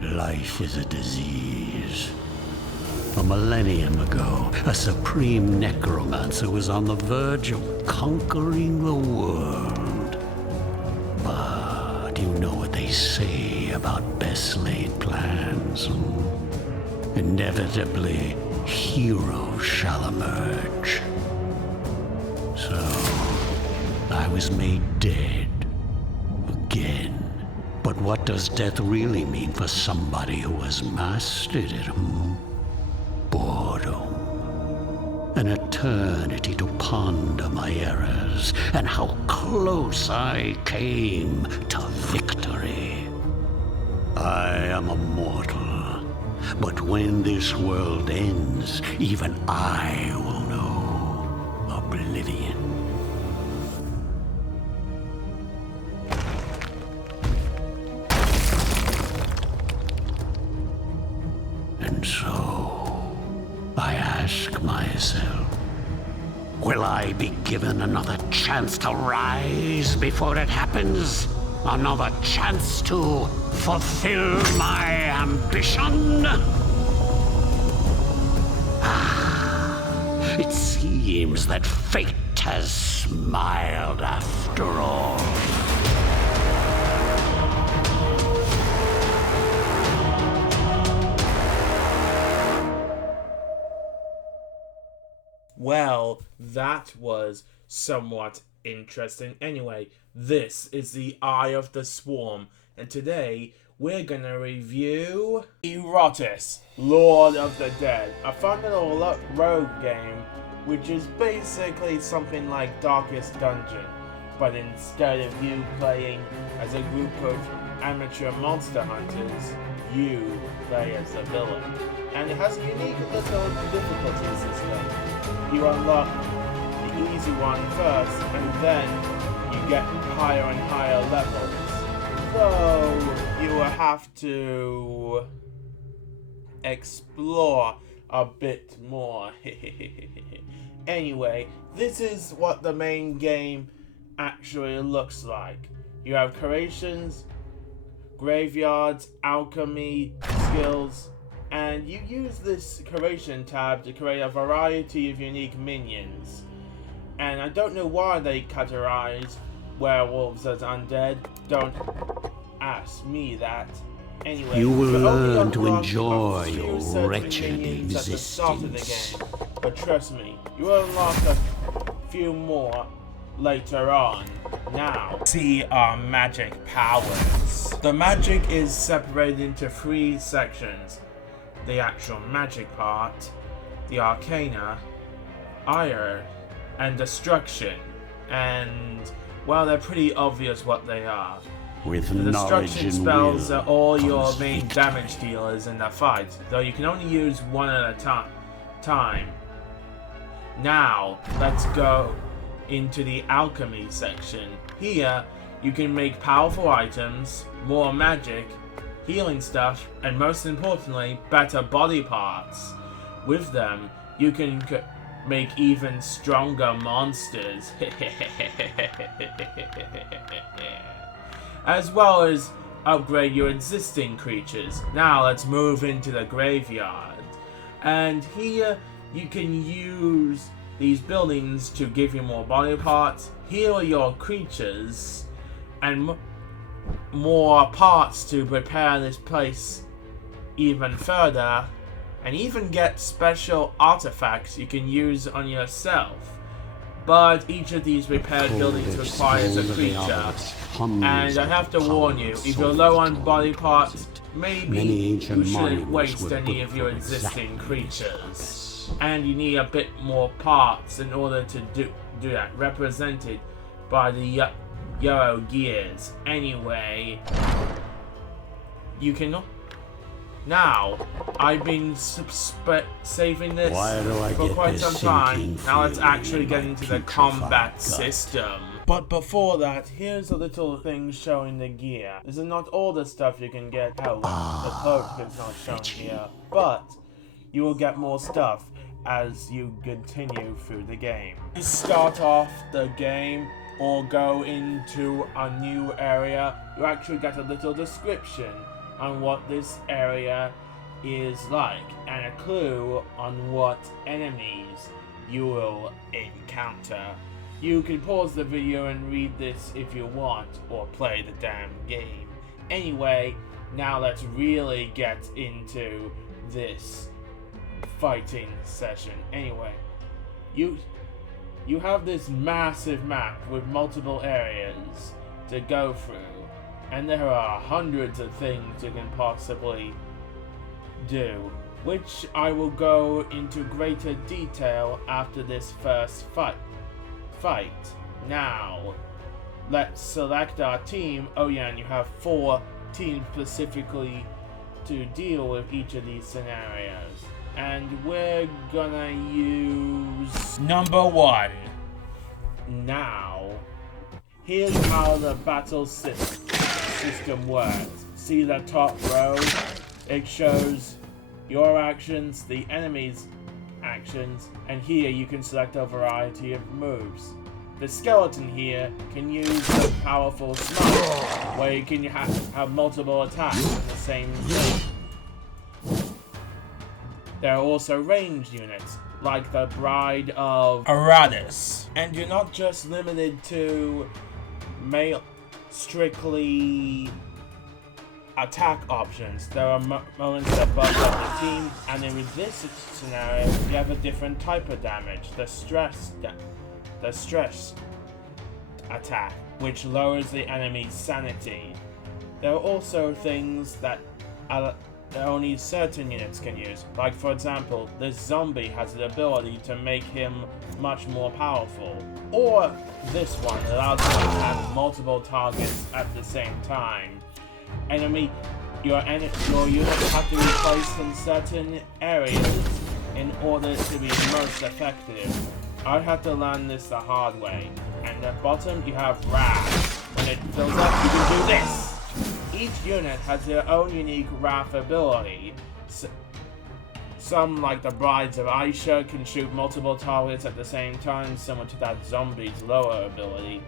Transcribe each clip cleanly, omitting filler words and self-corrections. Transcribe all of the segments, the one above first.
Life is a disease. A millennium ago, a supreme necromancer was on the verge of conquering the world. But you know what they say about best-laid plans. Inevitably, heroes shall emerge. So, I was made dead. Again. But what does death really mean for somebody who has mastered it, Boredom. An eternity to ponder my errors and how close I came to victory. I am a mortal, but when this world ends, even I will know oblivion. And so, I ask myself, will I be given another chance to rise before it happens? Another chance to fulfill my ambition? It seems that fate has smiled after all. Well, that was somewhat interesting. Anyway, this is the Eye of the Swarm, and today we're gonna review Iratus, Lord of the Dead, a fun little rogue game, which is basically something like Darkest Dungeon, but instead of you playing as a group of amateur monster hunters, you play as a villain. And it has a unique little difficulty system. You unlock the easy one first, and then you get higher and higher levels. So you will have to explore a bit more. Anyway, this is what the main game actually looks like. You have creations, graveyards, alchemy, skills, and you use this creation tab to create a variety of unique minions. And I don't know why they categorize werewolves as undead. Don't ask me that. Anyway, you will learn to enjoy your wretched existence. At the start of the game, but trust me, you will unlock a few more later on. Now, see our magic powers. The magic is separated into 3 sections. The actual magic part, the arcana, ire, and destruction. And, well, they're pretty obvious what they are. With the destruction spells are all your main victory. damage dealers in the fight, though you can only use one at a time. Now, let's go into the alchemy section. Here, you can make powerful items, more magic, healing stuff, and most importantly, better body parts. With them, you can make even stronger monsters. As well as upgrade your existing creatures. Now let's move into the graveyard. And here you can use these buildings to give you more body parts, heal your creatures, and more parts to prepare this place even further, and even get special artifacts you can use on yourself. But each of these repaired buildings requires a creature, and I have to warn you, if you're low on body parts, maybe you shouldn't waste any of your existing creatures. And you need a bit more parts in order to do that, represented by the yellow gears. Anyway, you can... Now, I've been saving this for quite some time. Now let's actually get into the combat system. But before that, here's a little thing showing the gear. This is not all the stuff you can get. Oh, the cloak is not shown here. But you will get more stuff as you continue through the game. To start off the game, or go into a new area, you actually get a little description on what this area is like and a clue on what enemies you will encounter. You can pause the video and read this if you want, or play the damn game. Anyway, now let's really get into this fighting session. Anyway, you have this massive map with multiple areas to go through, and there are hundreds of things you can possibly do, which I will go into greater detail after this first fight. Now, let's select our team. Oh yeah, and you have 4 teams specifically to deal with each of these scenarios. And we're gonna use number 1. Now, here's how the battle system works. See the top row? It shows your actions, the enemy's actions, and here you can select a variety of moves. The skeleton here can use a powerful smite, where you can have multiple attacks in the same thing. There are also ranged units, like the Bride of Iratus. And you're not just limited to strictly attack options. There are moments that buff up the team, and in this scenario, you have a different type of damage, the stress attack, which lowers the enemy's sanity. There are also things that only certain units can use, like for example, this zombie has the ability to make him much more powerful, or this one allows you to have multiple targets at the same time. Your units have to be placed in certain areas in order to be most effective. I had to learn this the hard way. And at the bottom you have Wrath. When it fills up, you can do this! Each unit has their own unique Wrath ability. Some, like the Brides of Aisha, can shoot multiple targets at the same time, similar to that zombie's lower ability.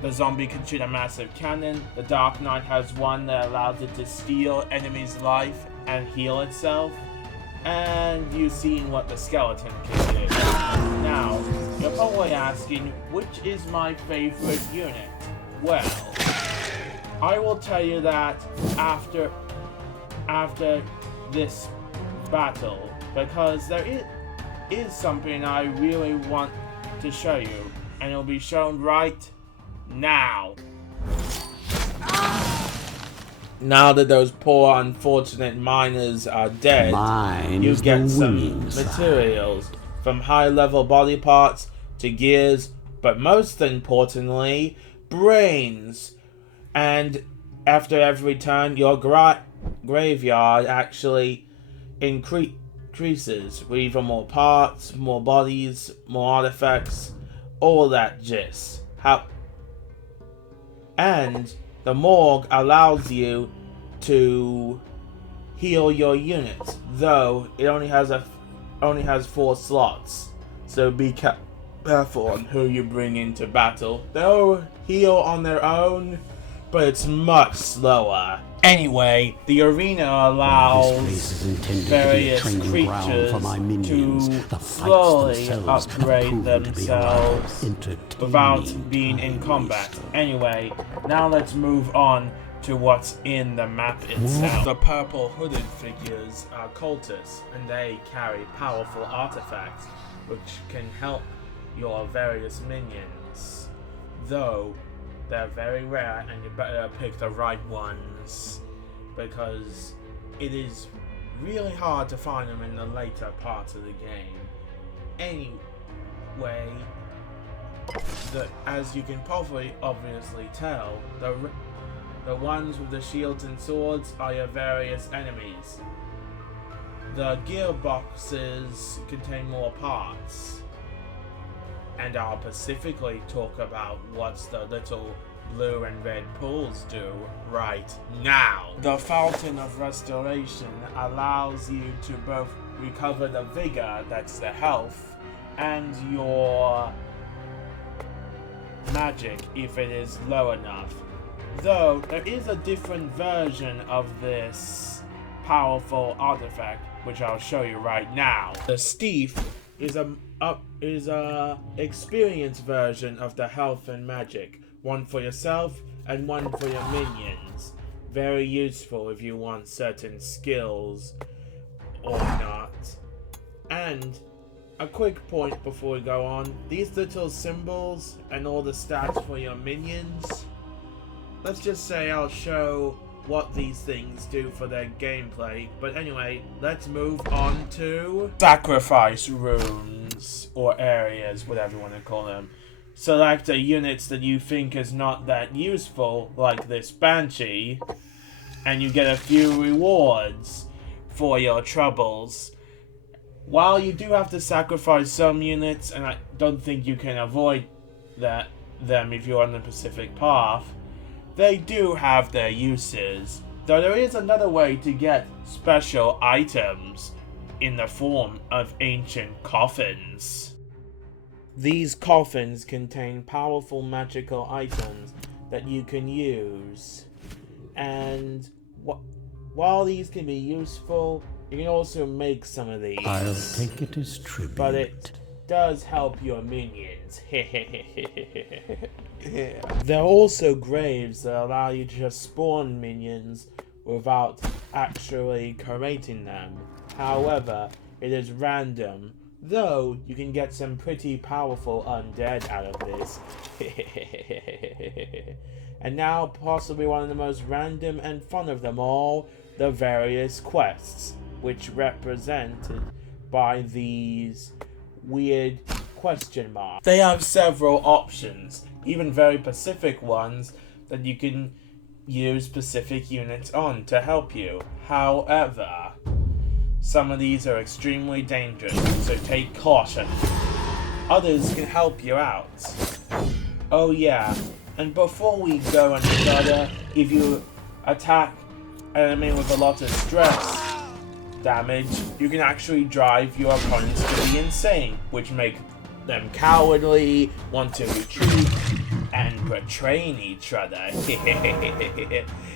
The zombie can shoot a massive cannon. The Dark Knight has one that allows it to steal enemies' life and heal itself. And you've seen what the skeleton can do. Now, you're probably asking, which is my favorite unit? Well, I will tell you that after this battle, because there is something I really want to show you, and it'll be shown right now. Now that those poor unfortunate miners are dead, you get some materials, from high-level body parts to gears, but most importantly, brains. And after every turn, your graveyard actually increases with even more parts, more bodies, more artifacts, all that gist. And the morgue allows you to heal your units, though it only has 4 slots. So be careful on who you bring into battle. They'll heal on their own, but it's much slower. Anyway, the arena allows various creatures to slowly upgrade themselves without being in combat. Anyway, now let's move on to what's in the map itself. The purple hooded figures are cultists, and they carry powerful artifacts which can help your various minions. Though they're very rare, and you better pick the right ones, because it is really hard to find them in the later parts of the game. Anyway, as you can probably obviously tell, the ones with the shields and swords are your various enemies. The gearboxes contain more parts, and I'll specifically talk about what the little blue and red pools do right now. The Fountain of Restoration allows you to both recover the vigor, that's the health, and your magic if it is low enough. Though, there is a different version of this powerful artifact, which I'll show you right now. The Steef is a experienced version of the health and magic. One for yourself and one for your minions. Very useful if you want certain skills or not. And a quick point before we go on. These little symbols and all the stats for your minions. Let's just say I'll show what these things do for their gameplay. But anyway, let's move on to sacrifice rooms or areas, whatever you want to call them. Select a unit that you think is not that useful, like this Banshee, and you get a few rewards for your troubles. While you do have to sacrifice some units, and I don't think you can avoid them if you're on the Pacific Path, they do have their uses, though there is another way to get special items in the form of ancient coffins. These coffins contain powerful magical items that you can use, and while these can be useful, you can also make some of these. I'll take it as tribute. But it does help your minions. There are also graves that allow you to just spawn minions without actually creating them. However, it is random, though you can get some pretty powerful undead out of this. And now, possibly one of the most random and fun of them all, the various quests, which represented by these weird question marks. They have several options, even very specific ones that you can use specific units on to help you. However, some of these are extremely dangerous, so take caution. Others can help you out. Oh yeah, and before we go any further, if you attack an enemy with a lot of stress damage, you can actually drive your opponents to be insane, which make them cowardly, want to retreat, and betraying each other.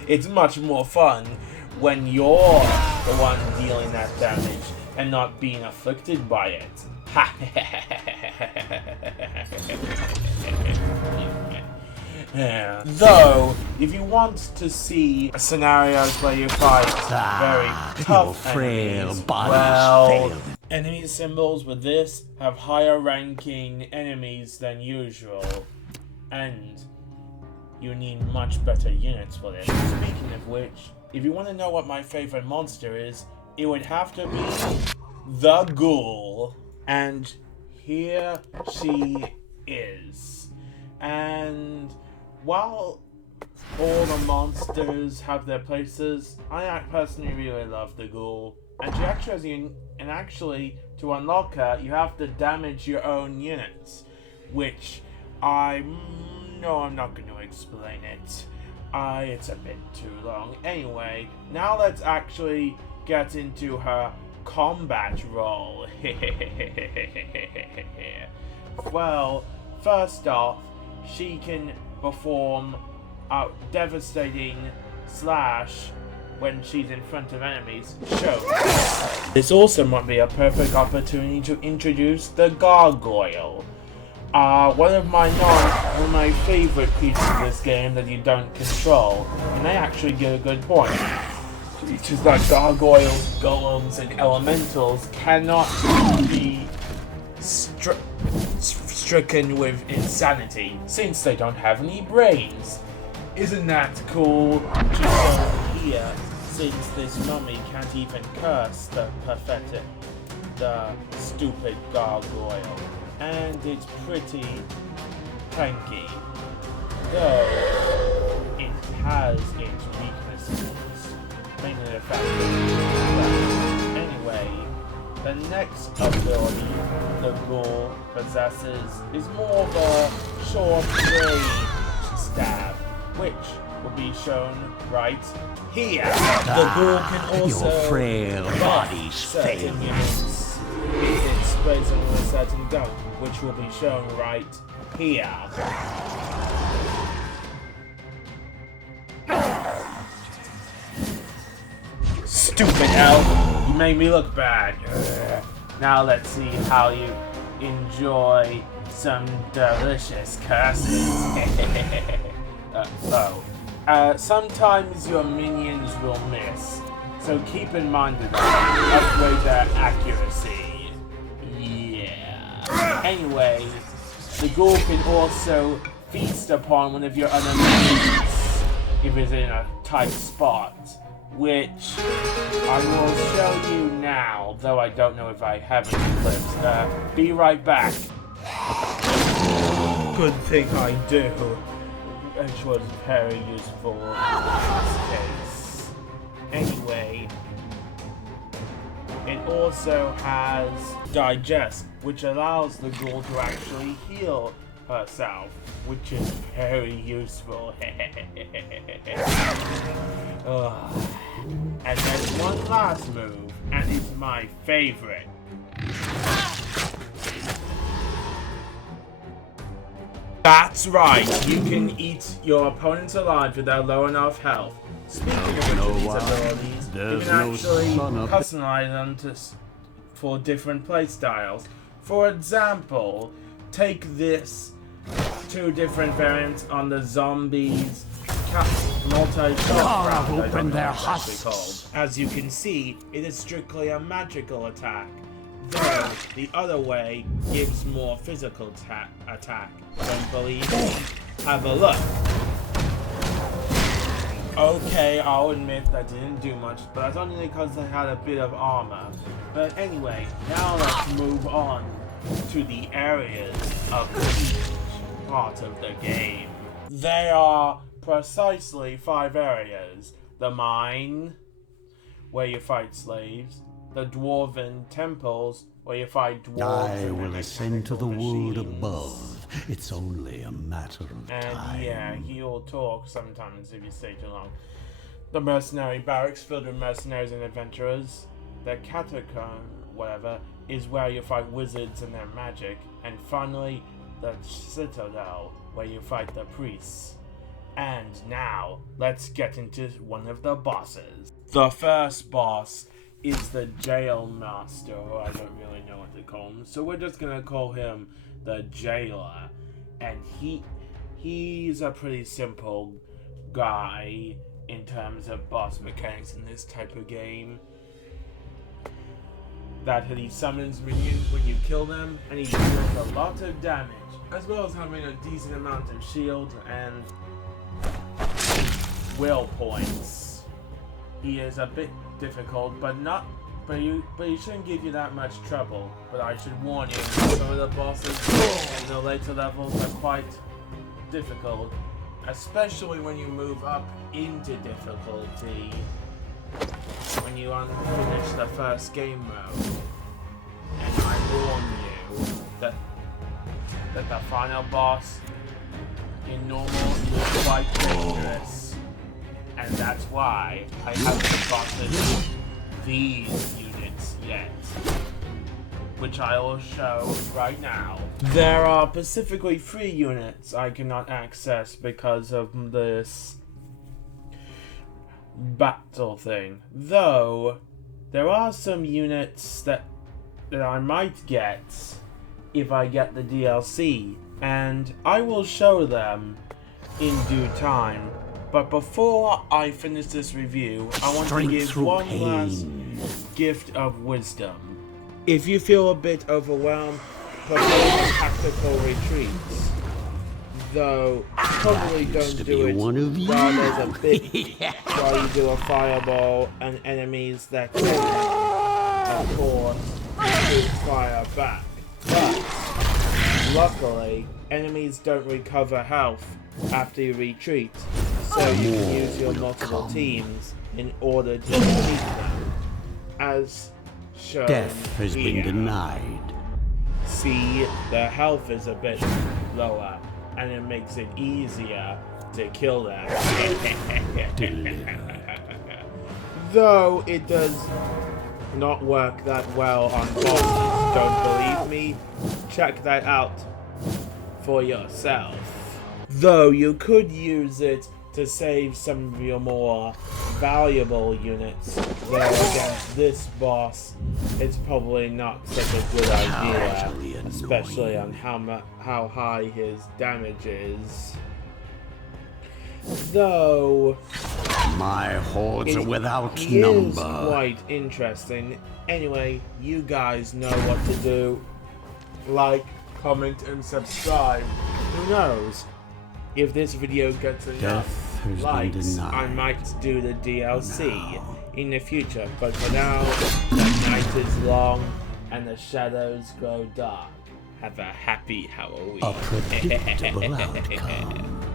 It's much more fun when you're the one dealing that damage and not being afflicted by it. Though, if you want to see scenarios where you fight very tough enemies, well, enemy symbols with this have higher ranking enemies than usual, and you need much better units for this. Speaking of which, if you want to know what my favorite monster is, it would have to be the Ghoul. And here she is. And while all the monsters have their places, I personally really love the Ghoul. And she actually has to unlock her, you have to damage your own units, which I'm not going to explain it. It's a bit too long. Anyway, now let's actually get into her combat role. Well, first off, she can perform a devastating slash when she's in front of enemies. This also might be a perfect opportunity to introduce the gargoyle. One of my favorite creatures in this game that you don't control, and they actually get a good point. Creatures like gargoyles, golems, and elementals cannot be stricken with insanity, since they don't have any brains. Isn't that cool to show here, since this mummy can't even curse the stupid gargoyle. And it's pretty tanky, though it has its weaknesses, mainly the fact that anyway, the next ability the Ghoul possesses is more of a short range stab, which will be shown right here. The Ghoul can also your frail body's certain units. It sprays them with a certain gun, which will be shown right here. stupid elf! You made me look bad. Now let's see how you enjoy some delicious curses. Sometimes your minions will miss, so keep in mind that. Upgrade their accuracy. Yeah. Anyway, the ghoul can also feast upon one of your enemies if it's in a tight spot, which I will show you now, though I don't know if I have any clips. Be right back. Good thing I do, which was very useful in this case. Anyway, it also has digest, which allows the ghoul to actually heal herself, which is very useful. And there's one last move, and it's my favorite. That's right, you can eat your opponents alive if they're low enough health. Speaking of these abilities, you can actually customize them for different playstyles. For example, take this 2 different variants on the zombies multi-shot round, I don't know what it's actually called. As you can see, it is strictly a magical attack, though the other way gives more physical attack. Don't believe me? Have a look. Okay, I'll admit that didn't do much, but that's only because they had a bit of armor. But anyway, now let's move on to the areas of each part of the game. There are precisely 5 areas. The mine, where you fight slaves. The dwarven temples, where you fight dwarves. I will ascend to the world above. It's only a matter of time. And yeah, he'll talk sometimes if you stay too long. The mercenary barracks filled with mercenaries and adventurers. The catacomb, whatever, is where you fight wizards and their magic. And finally, the citadel, where you fight the priests. And now, let's get into one of the bosses. The first boss is the jail master, I don't really know what to call him, so we're just gonna call him the jailer. And he's a pretty simple guy in terms of boss mechanics in this type of game. That he summons minions when you kill them, and he deals a lot of damage, as well as having a decent amount of shield and will points. He is a bit difficult, but he shouldn't give you that much trouble. But I should warn you, some of the bosses in the later levels are quite difficult, especially when you move up into difficulty. When you finish the first game mode. And I warn you that the final boss in normal is quite dangerous. And that's why I haven't gotten these units yet, which I will show right now. There are specifically 3 units I cannot access because of this battle thing, though there are some units that I might get if I get the DLC, and I will show them in due time. But before I finish this review, I want to give one last gift of wisdom. If you feel a bit overwhelmed, propose tactical retreats. Though, probably don't do it while there's a big, while you do a fireball and enemies that can, of course, shoot fire back. But, luckily, enemies don't recover health after you retreat, so you can use your multiple teams in order to defeat them, as shown Death has been denied. See, their health is a bit lower, and it makes it easier to kill them. Though it does not work that well on bosses, don't believe me? Check that out for yourself. Though you could use it to save some of your more valuable units, though against this boss, it's probably not such a good idea, especially on how high his damage is. Though my hordes are without is number. Quite interesting. Anyway, you guys know what to do. Like, comment, and subscribe. Who knows? If this video gets enough likes, I might do the DLC in the future. But for now, the night is long and the shadows grow dark. Have a happy Halloween. A predictable outcome.